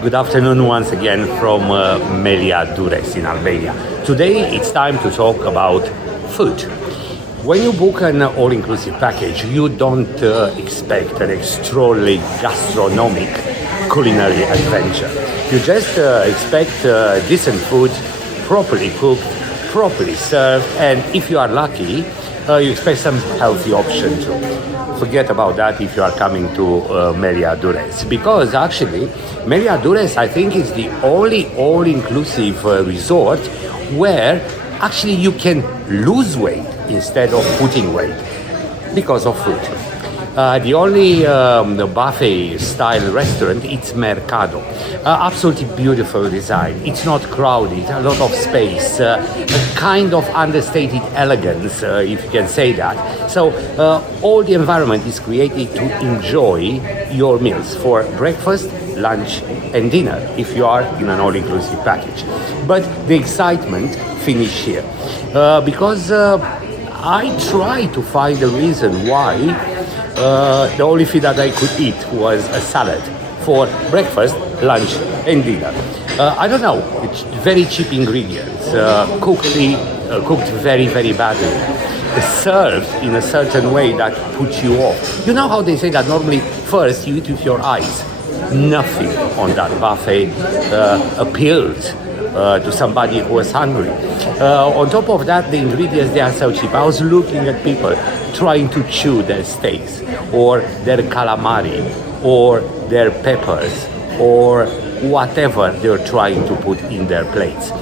Good afternoon once again from Melia Durres in Albania. Today it's time to talk about food. When you book an all-inclusive package, you don't expect an extraordinarily gastronomic culinary adventure. You just expect decent food, properly cooked, properly served, and if you are lucky, you expect some healthy option too. Forget about that if you are coming to Melia Durres, because actually Melia Durres, I think, is the only all-inclusive resort where actually you can lose weight instead of putting weight because of food. The only buffet-style restaurant, it's Merkado. Absolutely beautiful design. It's not crowded, a lot of space, a kind of understated elegance, if you can say that. So all the environment is created to enjoy your meals for breakfast, lunch and dinner if you are in an all-inclusive package. But the excitement finishes here because I tried to find a reason why the only food that I could eat was a salad for breakfast, lunch and dinner. I don't know, it's very cheap ingredients, cooked very, very badly, served in a certain way that puts you off. You know how they say that normally first you eat with your eyes. Nothing on that buffet appealed to somebody who was hungry. On top of that, the ingredients, they are so cheap. I was looking at people trying to chew their steaks or their calamari or their peppers or whatever they're trying to put in their plates.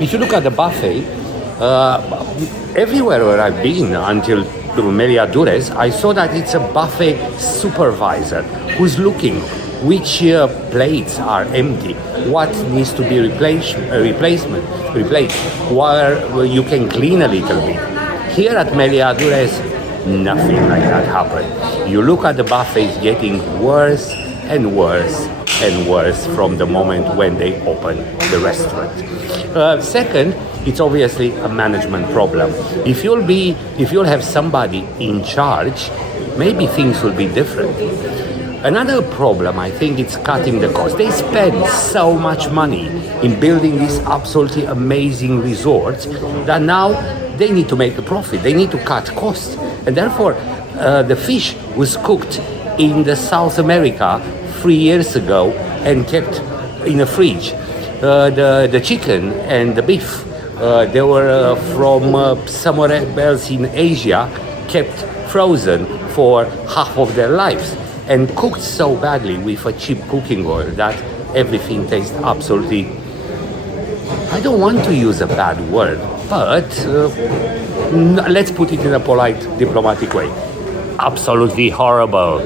If you look at the buffet, everywhere where I've been until Melia Durres, I saw that it's a buffet supervisor who's looking which plates are empty, what needs to be replaced, where you can clean a little bit. Here at Melia Durres, nothing like that happened. You look at the buffet, it's getting worse and worse and worse from the moment when they open the restaurant. Second, it's obviously a management problem. If you'll have somebody in charge, maybe things will be different. Another problem, I think, it's cutting the cost. They spend so much money in building these absolutely amazing resorts that now they need to make a profit. They need to cut costs. And therefore, the fish was cooked in the South America 3 years ago and kept in a fridge. The chicken and the beef, they were from somewhere else in Asia, kept frozen for half of their lives and cooked so badly with a cheap cooking oil that everything tastes absolutely, I don't want to use a bad word, but let's put it in a polite, diplomatic way. Absolutely horrible.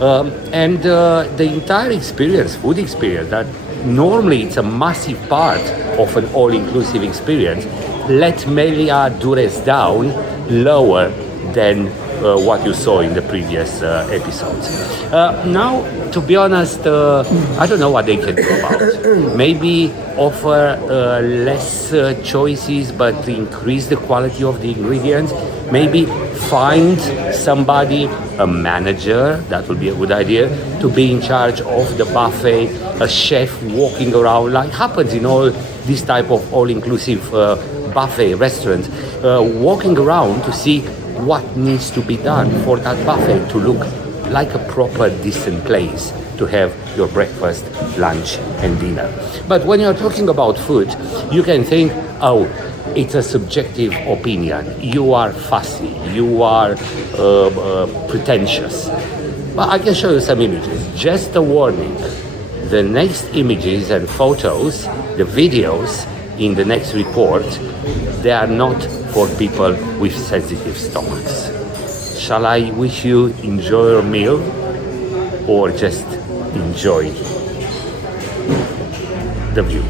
And the entire experience, food experience, that normally it's a massive part of an all-inclusive experience, let Melia Durres down lower than what you saw in the previous episodes. Now, to be honest, I don't know what they can do about. Maybe offer less choices, but increase the quality of the ingredients. Maybe find somebody, a manager, that would be a good idea, to be in charge of the buffet, a chef walking around, like happens in all these type of all-inclusive buffet restaurants, walking around to see what needs to be done for that buffet to look like a proper, decent place to have your breakfast, lunch and dinner. But when you're talking about food, you can think, oh, it's a subjective opinion. You are fussy. You are pretentious. But I can show you some images. Just a warning. The next images and photos, the videos in the next report, they are not for people with sensitive stomachs. Shall I wish you enjoy your meal or just enjoy the view?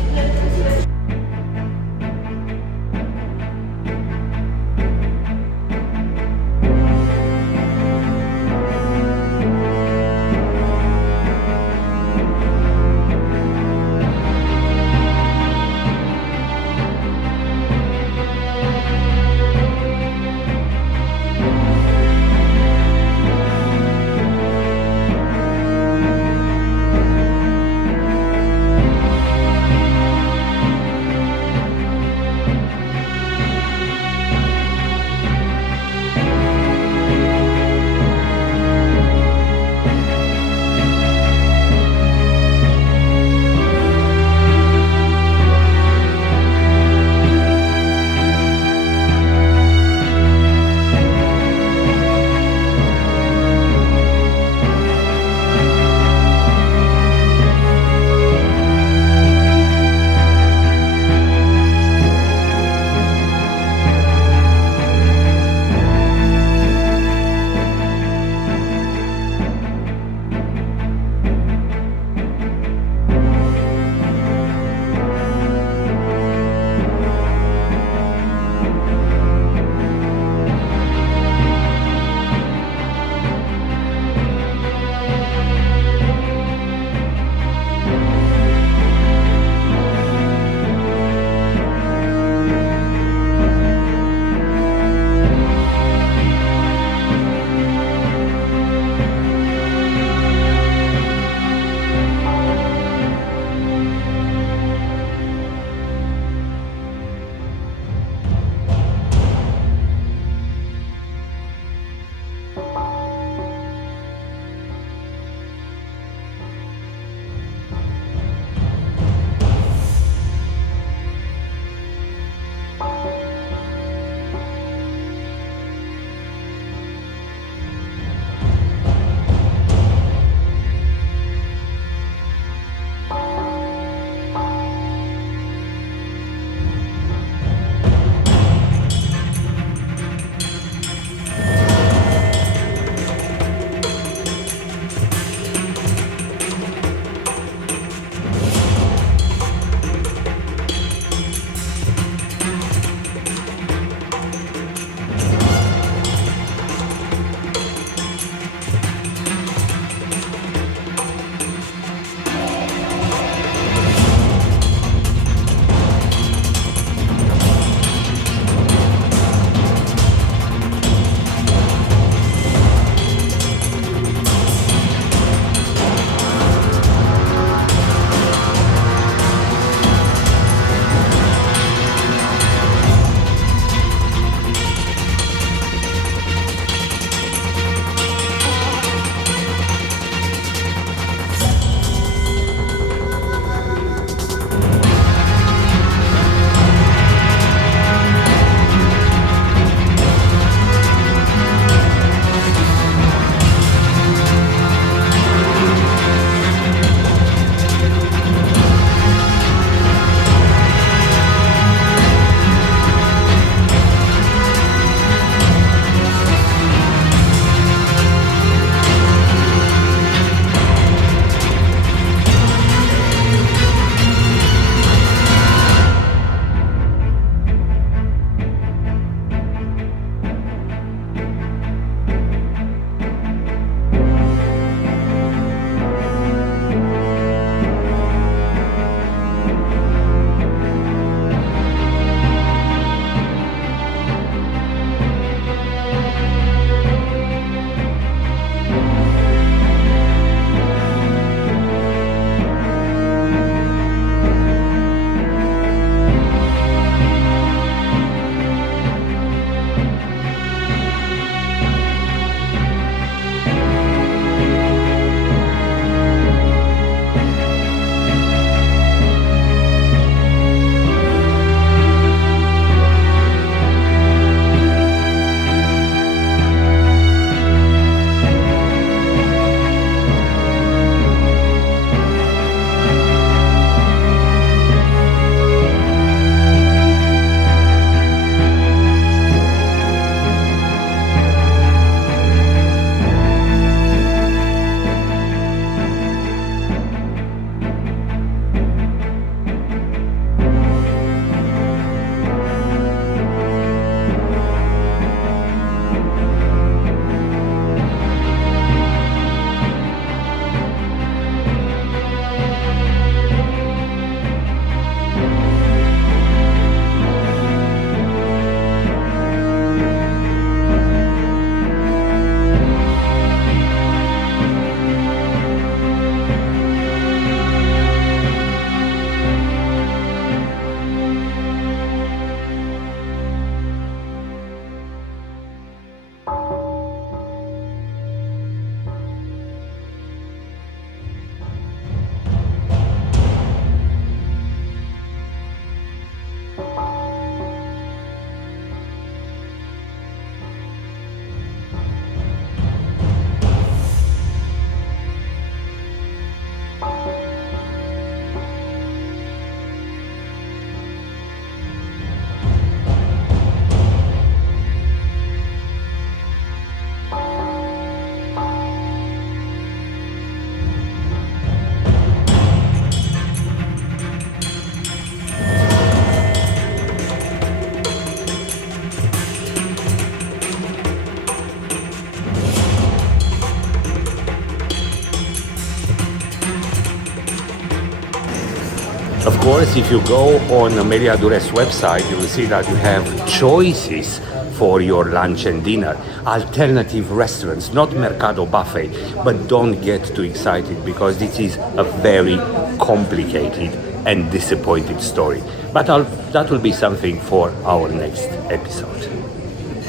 course, if you go on the Melia Durres website, you will see that you have choices for your lunch and dinner. Alternative restaurants, not Merkado Buffet, but don't get too excited because this is a very complicated and disappointed story. But that will be something for our next episode.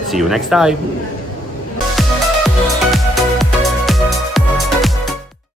See you next time.